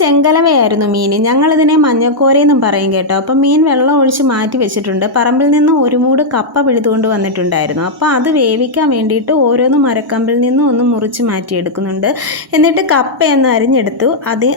ചെങ്കലവയായിരുന്നു മീൻ. ഞങ്ങളിതിനെ മഞ്ഞക്കോരയെന്നും പറയും കേട്ടോ. അപ്പം മീൻ വെള്ളം ഒഴിച്ച് മാറ്റി വെച്ചിട്ടുണ്ട്. പറമ്പിൽ നിന്ന് ഒരു മൂട് കപ്പ പിഴുതുകൊണ്ട് വന്നിട്ടുണ്ടായിരുന്നു. അപ്പോൾ അത് വേവിക്കാൻ വേണ്ടിയിട്ട് ഓരോന്ന് മരക്കമ്പിൽ നിന്നും ഒന്ന് മുറിച്ച് മാറ്റിയെടുക്കുന്നുണ്ട്. എന്നിട്ട് കപ്പയൊന്ന് അരിഞ്ഞെടുത്തു.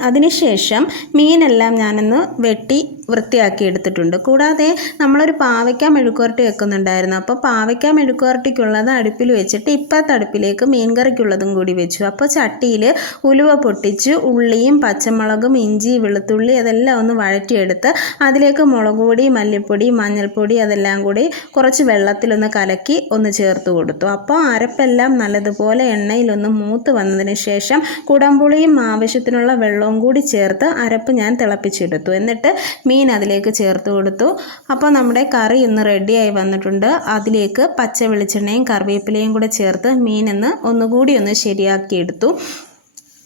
അതിനുശേഷം മീനെല്ലാം ഞാനൊന്ന് വെട്ടി വൃത്തിയാക്കി എടുത്തിട്ടുണ്ട്. കൂടാതെ നമ്മളൊരു പാവയ്ക്ക മെഴുക്കുവരട്ടി വെക്കുന്നുണ്ടായിരുന്നു. അപ്പോൾ പാവയ്ക്ക മെഴുക്കുവരട്ടിക്കുള്ളത് അടുപ്പിൽ വെച്ചിട്ട് ഇപ്പുറത്തെ അടുപ്പിലേക്ക് മീൻകറിക്കുള്ളതും കൂടി വെച്ചു. അപ്പോൾ ചട്ടിയിൽ ഉലുവ പൊട്ടിച്ച് ഉള്ളിയും പച്ചമുളകും ഇഞ്ചി വെളുത്തുള്ളി അതെല്ലാം ഒന്ന് വഴറ്റിയെടുത്ത് അതിലേക്ക് മുളക് പൊടി മല്ലിപ്പൊടി മഞ്ഞൾപ്പൊടി അതെല്ലാം കൂടി കുറച്ച് വെള്ളത്തിലൊന്ന് കലക്കി ഒന്ന് ചേർത്ത് കൊടുത്തു. അപ്പോൾ അരപ്പെല്ലാം നല്ലതുപോലെ എണ്ണയിലൊന്ന് മൂത്ത് വന്നതിന് ശേഷം കുടംപുളിയും ആവശ്യത്തിനുള്ള വെള്ളവും കൂടി ചേർത്ത് അരപ്പ് ഞാൻ തിളപ്പിച്ചെടുത്തു. എന്നിട്ട് മീൻ അതിലേക്ക് ചേർത്ത് കൊടുത്തു. അപ്പോൾ നമ്മുടെ കറി ഒന്ന് റെഡിയായി വന്നിട്ടുണ്ട്. അതിലേക്ക് പച്ച വെളിച്ചെണ്ണയും കറിവേപ്പിലയും കൂടെ ചേർത്ത് മീനൊന്ന് ഒന്നുകൂടി ഒന്ന് ശരിയാക്കിയെടുത്തു.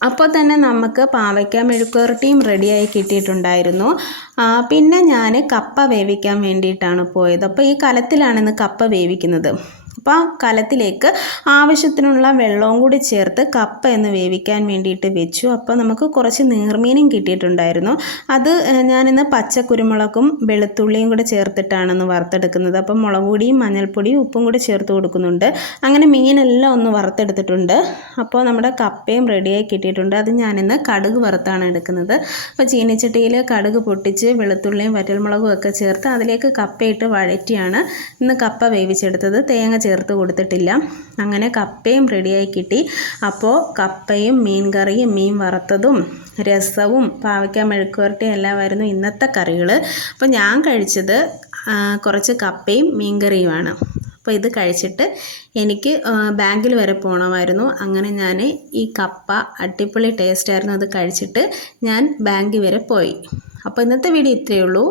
അപ്പോൾ തന്നെ നമുക്ക് പാവയ്ക്ക മെഴുക്കുവരട്ടിയും റെഡിയായി കിട്ടിയിട്ടുണ്ടായിരുന്നു. പിന്നെ ഞാൻ കപ്പ വേവിക്കാൻ വേണ്ടിയിട്ടാണ് പോയത്. അപ്പോൾ ഈ കലത്തിലാണ് ഇന്ന് കപ്പ വേവിക്കുന്നത്. അപ്പോൾ കലത്തിലേക്ക് ആവശ്യത്തിനുള്ള വെള്ളവും കൂടി ചേർത്ത് കപ്പ എന്ന് വേവിക്കാൻ വേണ്ടിയിട്ട് വെച്ചു. അപ്പോൾ നമുക്ക് കുറച്ച് നീർമീനും കിട്ടിയിട്ടുണ്ടായിരുന്നു. അത് ഞാനിന്ന് പച്ചക്കുരുമുളകും വെളുത്തുള്ളിയും കൂടെ ചേർത്തിട്ടാണെന്ന് വറുത്തെടുക്കുന്നത്. അപ്പം മുളക് പൊടിയും മഞ്ഞൾപ്പൊടിയും ഉപ്പും കൂടി ചേർത്ത് കൊടുക്കുന്നുണ്ട്. അങ്ങനെ മീനെല്ലാം ഒന്ന് വറുത്തെടുത്തിട്ടുണ്ട്. അപ്പോൾ നമ്മുടെ കപ്പയും റെഡിയായി കിട്ടിയിട്ടുണ്ട്. അത് ഞാനിന്ന് കടുക് വറുത്താണ് എടുക്കുന്നത്. അപ്പോൾ ചീനിച്ചട്ടിയിൽ കടുക് പൊട്ടിച്ച് വെളുത്തുള്ളിയും വറ്റൽമുളകും ഒക്കെ ചേർത്ത് അതിലേക്ക് കപ്പയിട്ട് വഴറ്റിയാണ് ഇന്ന് കപ്പ വേവിച്ചെടുത്തത്. തേങ്ങ ചേർത്ത് കൊടുത്തിട്ടില്ല. അങ്ങനെ കപ്പയും റെഡിയായി കിട്ടി. അപ്പോൾ കപ്പയും മീൻ കറിയും മീൻ വറുത്തതും രസവും പാവയ്ക്ക മെഴുക്കുവരട്ടിയും എല്ലാമായിരുന്നു ഇന്നത്തെ കറികൾ. അപ്പോൾ ഞാൻ കഴിച്ചത് കുറച്ച് കപ്പയും മീൻ കറിയുമാണ്. അപ്പോൾ ഇത് കഴിച്ചിട്ട് എനിക്ക് ബാങ്കിൽ വരെ പോകണമായിരുന്നു. അങ്ങനെ ഞാൻ ഈ കപ്പ അടിപൊളി ടേസ്റ്റായിരുന്നു. അത് കഴിച്ചിട്ട് ഞാൻ ബാങ്കിൽ വരെ പോയി. അപ്പോൾ ഇന്നത്തെ വീഡിയോ ഇത്രയേ ഉള്ളൂ.